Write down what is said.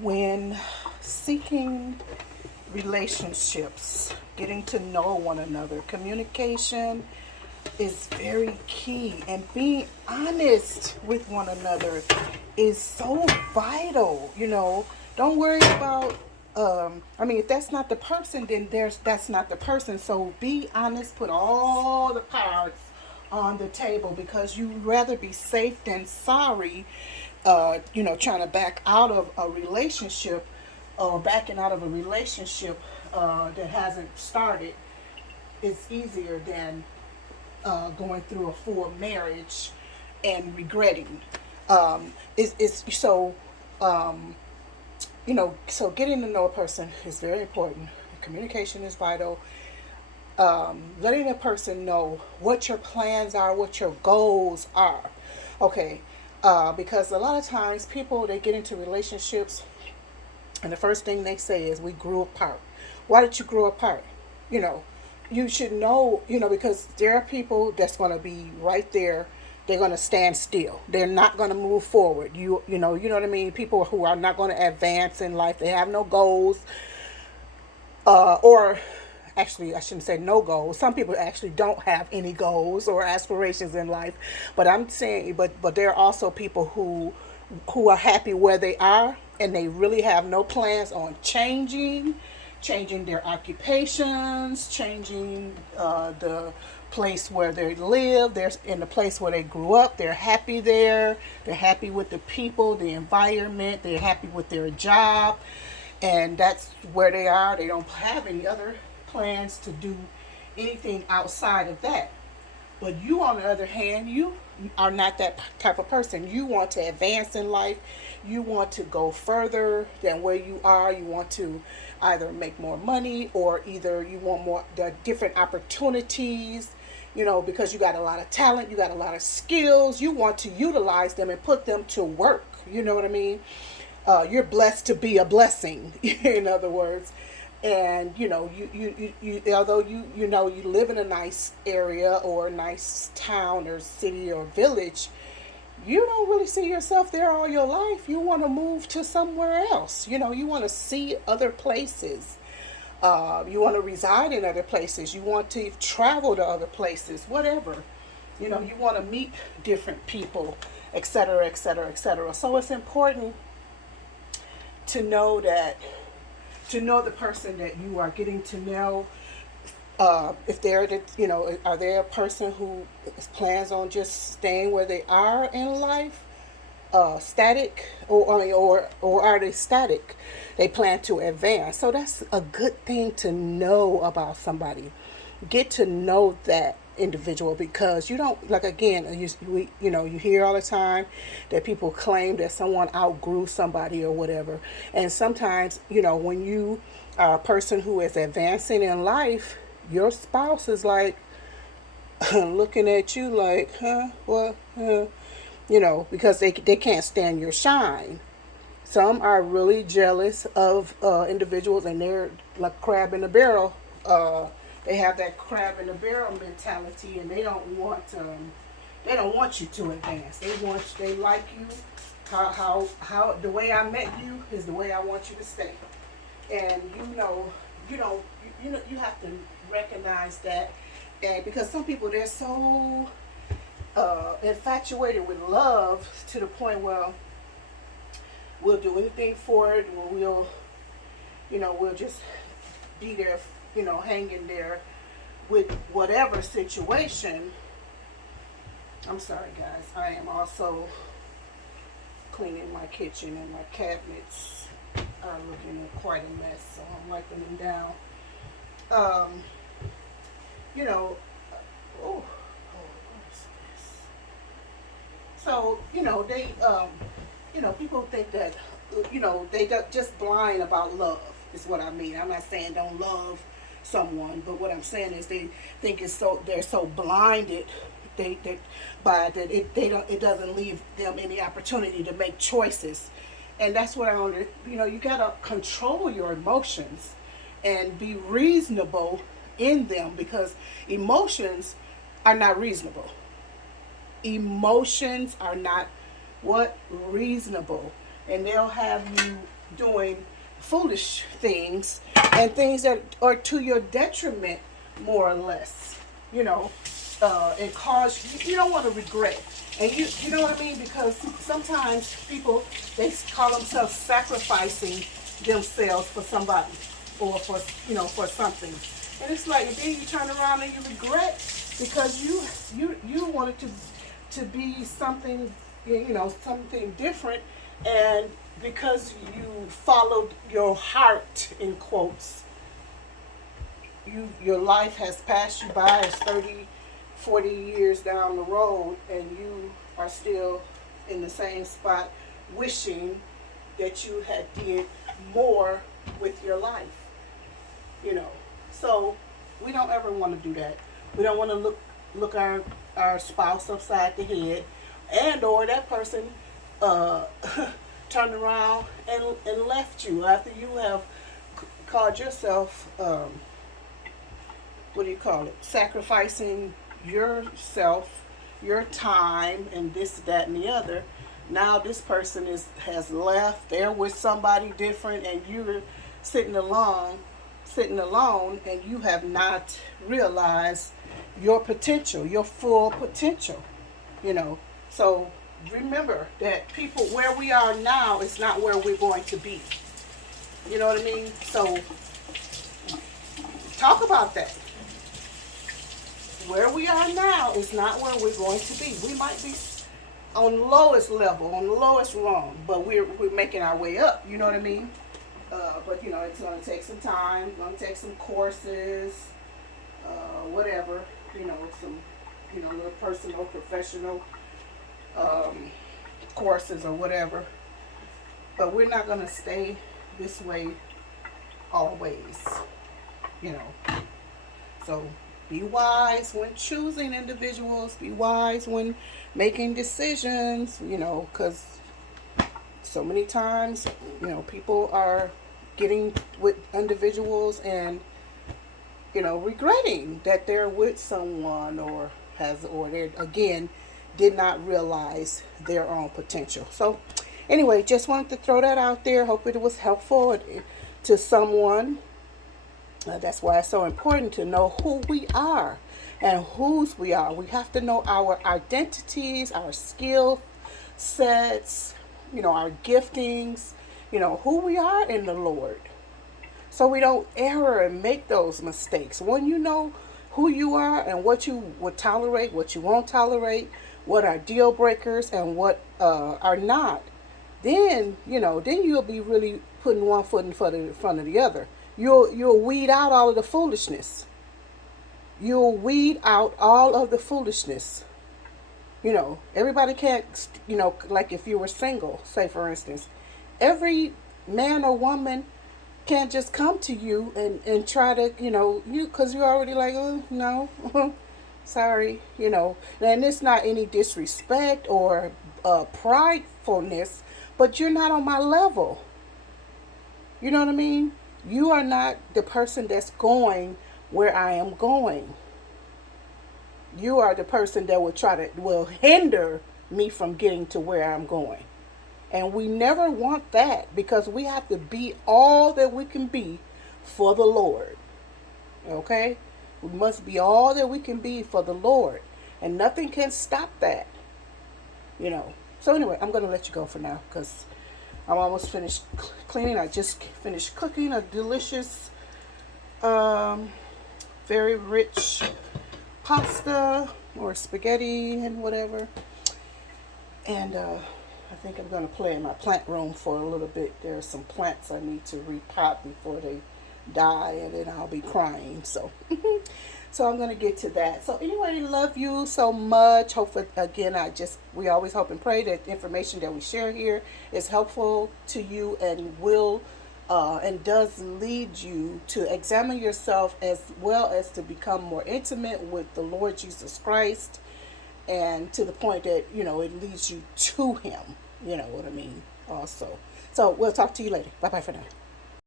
When seeking relationships, getting to know one another, communication is very key, and being honest with one another is so vital. Don't worry about I mean, if that's not the person, then that's not the person. So be honest, put all the cards on the table, because you'd rather be safe than sorry. Trying to back out of a relationship, or backing out of a relationship that hasn't started is easier than going through a full marriage and regretting. It's so so getting to know a person is very important. Communication is vital. Letting a person know what your plans are, what your goals are. Okay, because a lot of times people, they get into relationships, and the first thing they say is, "We grew apart." Why did you grow apart? You know, you should know. Because there are people that's going to be right there. They're going to stand still. They're not going to move forward. You know what I mean. People who are not going to advance in life. They have no goals, or actually, I shouldn't say no goals. Some people actually don't have any goals or aspirations in life. But I'm saying, but there are also people who are happy where they are, and they really have no plans on changing their occupations, changing the place where they live. They're in the place where they grew up. They're happy there. They're happy with the people, the environment. They're happy with their job, and that's where they are. They don't have any other plans to do anything outside of that. But you, on the other hand, you are not that type of person. You want to advance in life. You want to go further than where you are. You want to either make more money, or either you want more the different opportunities. Because you got a lot of talent, you got a lot of skills. You want to utilize them and put them to work. You know what I mean? You're blessed to be a blessing. In other words. And although you live in a nice area or a nice town or city or village, you don't really see yourself there all your life. You want to move to somewhere else. You want to see other places. You want to reside in other places. You want to travel to other places, whatever. You want to meet different people, etc., etc., etc. So it's important to know the person that you are getting to know. If they're are they a person who plans on just staying where they are in life, static, or are they static? They plan to advance. So that's a good thing to know about somebody. Get to know that individual, because you don't, like, again, you hear all the time that people claim that someone outgrew somebody or whatever. And sometimes, when you are a person who is advancing in life, your spouse is like looking at you like, huh, what, because they can't stand your shine. Some are really jealous of individuals, and they're like crab in the barrel. They have that crab in the barrel mentality, and they don't want you to advance. They like you. How the way I met you is the way I want you to stay. And you have to recognize that. And because some people, they're so infatuated with love to the point where we'll do anything for it, or we'll just be there, hanging there with whatever situation. I'm sorry, guys. I am also cleaning my kitchen, and my cabinets are looking quite a mess, so I'm wiping them down. Um, you know, oh, what is this? So, people think that, they just blind about love, is what I mean. I'm not saying don't love someone, but what I'm saying is they think they're so blinded they by that it doesn't leave them any opportunity to make choices. And that's what I want to, you gotta control your emotions and be reasonable in them, because emotions are not reasonable. Emotions are not what reasonable, and they'll have you doing foolish things and things that are to your detriment, more or less, you know, and cause you don't want to regret. And you know what I mean? Because sometimes people, they call themselves sacrificing themselves for somebody or for, for something. And it's like, and then you turn around and you regret because you wanted to be something, something different, and because you followed your heart, in quotes, your life has passed you by. It's 30, 40 years down the road, and you are still in the same spot, wishing that you had did more with your life. So we don't ever want to do that. We don't want to look our spouse upside the head, and or that person turned around and left you after you have called yourself, what do you call it, sacrificing yourself, your time, and this, that, and the other. Now this person has left. They're with somebody different, and you're sitting alone, and you have not realized your potential, your full potential. So remember that people, where we are now is not where we're going to be. You know what I mean? So talk about that. Where we are now is not where we're going to be. We might be on the lowest level, on the lowest rung, but we're making our way up. You know what I mean? But it's going to take some time. It's going to take some courses, whatever. Some little personal, professional courses or whatever. But we're not going to stay this way always. So be wise when choosing individuals. Be wise when making decisions, because so many times, people are getting with individuals and, regretting that they're with someone or they again did not realize their own potential. So anyway, just wanted to throw that out there. Hope it was helpful to someone. That's why it's so important to know who we are and whose we are. We have to know our identities, our skill sets, our giftings, who we are in the Lord. So we don't err and make those mistakes. When you know who you are and what you would tolerate, what you won't tolerate, what are deal breakers and what are not, then you'll be really putting one foot in front of the other. You'll weed out all of the foolishness. You'll weed out all of the foolishness. Everybody can't, like if you were single, say for instance, every man or woman can't just come to you and try to, because you're already like, oh, no, sorry, and it's not any disrespect or pridefulness, but you're not on my level. You know what I mean? You are not the person that's going where I am going. You are the person that will hinder me from getting to where I'm going. And we never want that, because we have to be all that we can be for the Lord. Okay? We must be all that we can be for the Lord. And nothing can stop that. So anyway, I'm going to let you go for now, because I'm almost finished cleaning. I just finished cooking a delicious, very rich pasta or spaghetti and whatever. And I think I'm going to play in my plant room for a little bit. There's some plants I need to repot before they die, and then I'll be crying. So I'm going to get to that. So anyway, love you so much. Hopefully, again, we always hope and pray that the information that we share here is helpful to you and will and does lead you to examine yourself, as well as to become more intimate with the Lord Jesus Christ, and to the point that it leads you to Him. You know what I mean? Also, so we'll talk to you later. Bye bye for now.